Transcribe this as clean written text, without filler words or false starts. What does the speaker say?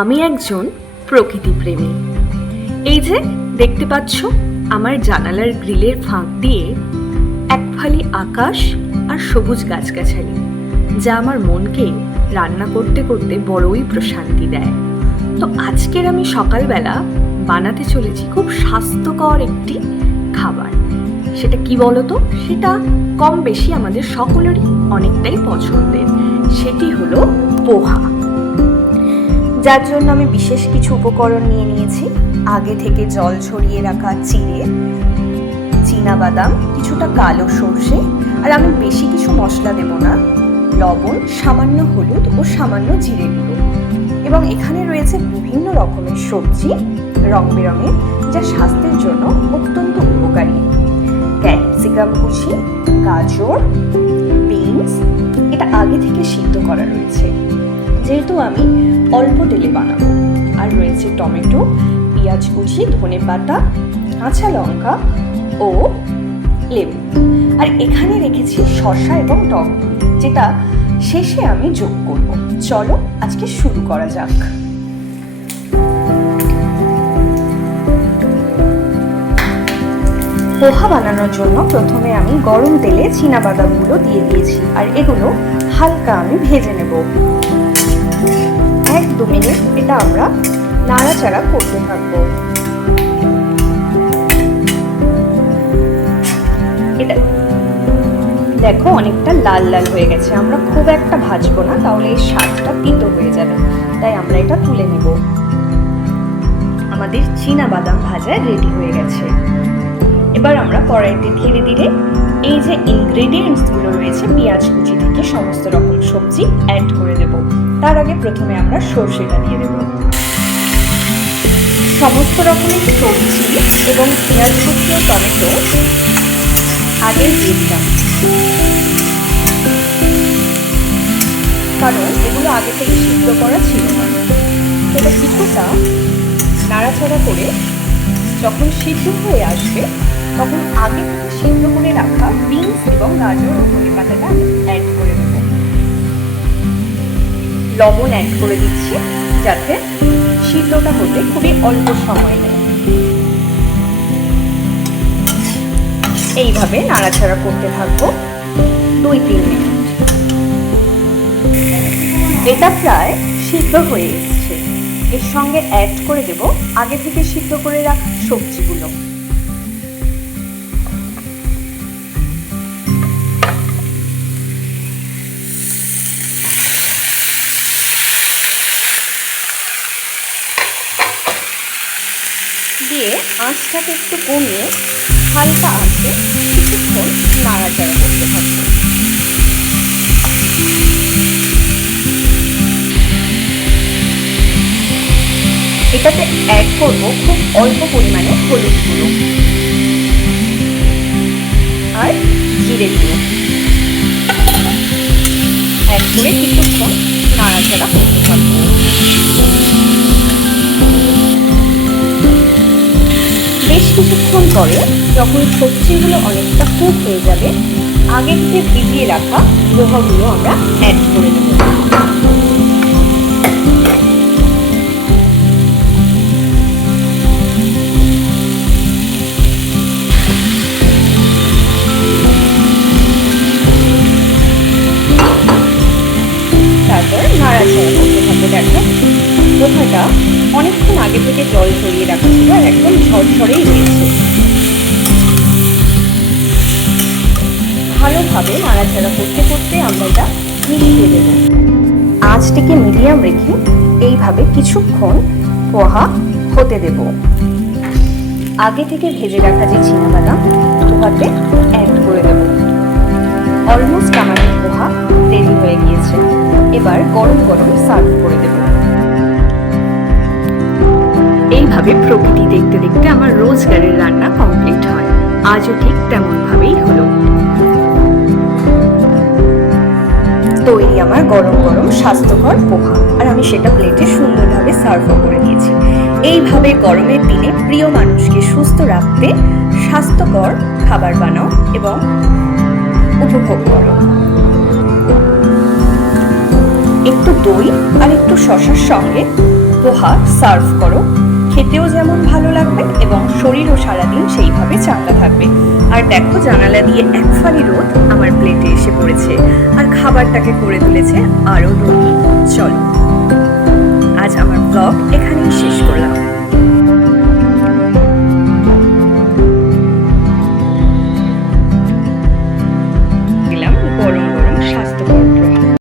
আমি একজন প্রকৃতিপ্রেমী। এই যে দেখতে পাচ্ছ আমার জানালার গ্রিলের ফাঁক দিয়ে এক ফালি আকাশ আর সবুজ গাছগাছালি, যা আমার মনকে রান্না করতে করতে বড়ই প্রশান্তি দেয়। তো আজকের আমি সকালবেলা বানাতে চলেছি খুব স্বাস্থ্যকর একটি খাবার। সেটা কি বলতো? সেটা কম বেশি আমাদের সকলেরই অনেকটাই পছন্দের। সেটি হলো পোহা। যার জন্য আমি বিশেষ কিছু উপকরণ নিয়ে নিয়েছি। আগে থেকে জল ঝরিয়ে রাখা চিড়ে, চীনাবাদাম, কিছুটা কালো সর্ষে, আর আমি বেশি কিছু মশলা দেব না, লবণ, সামান্য হলুদ ও সামান্য জিরে গুঁড়ো। এবং এখানে রয়েছে বিভিন্ন রকমের সবজি, রং বেরঙের, যা স্বাস্থ্যের জন্য অত্যন্ত উপকারী। ক্যাপসিকাম কুচি, গাজর, বিনস, এটা আগে থেকে সিদ্ধ করা রয়েছে, যেহেতু আমি অল্প তেলে বানাবো। আর রয়েছে টমেটো, পেঁয়াজ কুচি, ধনেপাতা, কাঁচা লঙ্কা ও লেবু। আর এখানে রেখেছি শসা এবং টক, যেটা শেষে আমি যোগ করব। চলো আজকে শুরু করা যাক। পোহা বানানোর জন্য প্রথমে আমি গরম তেলে চীনাবাদামগুলো দিয়ে দিয়েছি, আর এগুলো হালকা আমি ভেজে নেব। 1-2 মিনিট এটা আমরা নাড়াচাড়া করতে থাকবো। এটা দেখো অনেকটা লাল লাল হয়ে গেছে। আমরা খুব একটা ভাজবো না, তাহলে এই স্বাদটা তিতো হয়ে যাবে, তাই আমরা এটা তুলে নেব। আমাদের চীনাবাদাম ভাজা রেডি হয়ে গেছে। এবার আমরা কড়াইতে ধীরে ধীরে এই যে ইনগ্রেডিয়েন্টসগুলো রয়েছে, পেঁয়াজ কুচি থেকে সমস্ত রকম সবজি অ্যাড করে দেব। তার আগে প্রথমে আমরা সর্ষেটা দিয়ে দেব। সমস্ত রকমের সবজি এবং পেঁয়াজ কুচি ও টমেটো আগে দিয়ে দিলাম, কারণ এগুলো আগে থেকে সিদ্ধ করা ছিল না। এটা কিছুটা নাড়াচাড়া করে যখন সিদ্ধ হয়ে আসবে, তখন আগে থেকে সিদ্ধ করে রাখা বিনস এবং গাজর ও ধনেপাতাটা অ্যাড করে দেব। লবণ অ্যাড করে দিচ্ছি, যাতে সিদ্ধটা হতে খুবই অল্প সময় নেয়। এইভাবে নাড়াচাড়া করতে থাকবো 2-3 মিনিট। এটা প্রায় সিদ্ধ হয়ে এসেছে। এর সঙ্গে অ্যাড করে দেব আগে থেকে সিদ্ধ করে রাখা সবজিগুলো। দিয়ে আঁচটাকে একটু কমিয়ে হালকা আঁচে কিছুক্ষণ নাড়াচাড়া করতে থাকবো। এটাতে অ্যাড করবো খুব অল্প পরিমাণে হলুদ গুঁড়ো আর জিরে গুঁড়ো। অ্যাড করে কিছুক্ষণ নাড়াচাড়া করতে থাকবো। বেশ কিছুক্ষণ পরে যখন সবজিগুলো অনেকটা কুক হয়ে যাবে, আগে থেকে ভিজিয়ে রাখা পোহাগুলো আমরা অ্যাড করে দেব। তারপর নাড়াচাড়া করতে থাকবো। দেখো পোহাটা অনেকক্ষণ আগে থেকে জল ঝরিয়ে রাখা ছিল, আর একদম ঝরঝরেই রয়েছে। ভালোভাবে নাড়াচাড়া করতে করতে আমরা এটা মিশিয়ে দেব। আঁচটিকে মিডিয়াম রেখে এইভাবে কিছুক্ষণ পোহা হতে দেব। আগে থেকে ভেজে রাখা যে চীনাবাদাম পোহাতে অ্যাড করে দেব। অলমোস্ট আমাদের পোহা রেডি হয়ে গিয়েছে। এবার গরম গরম সার্ভ করে দেব। এইভাবে প্রকৃতি দেখতে দেখতে আমার রোজগারের রান্না কমপ্লিট হয়। আজও ঠিক তেমন ভাবেই হলো। তৈরি আমার গরম গরম স্বাস্থ্যকর পোহা, আর আমি সেটা প্লেটে সুন্দরভাবে সার্ভও করে দিয়েছি। এইভাবে গরমের দিনে প্রিয় মানুষকে সুস্থ রাখতে স্বাস্থ্যকর খাবার বানাও এবং উপভোগ করো। একটু দই আর একটু শসার সঙ্গে পোহা সার্ভ করো, খেতেও যেমন ভালো লাগবে এবং শরীরও সারাদিন সেইভাবে চাঙ্গা থাকবে। আর দেখো, জানালা দিয়ে এক ফালি রোদ আমার প্লেটে এসে পড়েছে আর খাবারটাকে করে তুলেছে আরো রঙিন। চলো, আজ আমার ব্লগ এখানেই শেষ করলাম।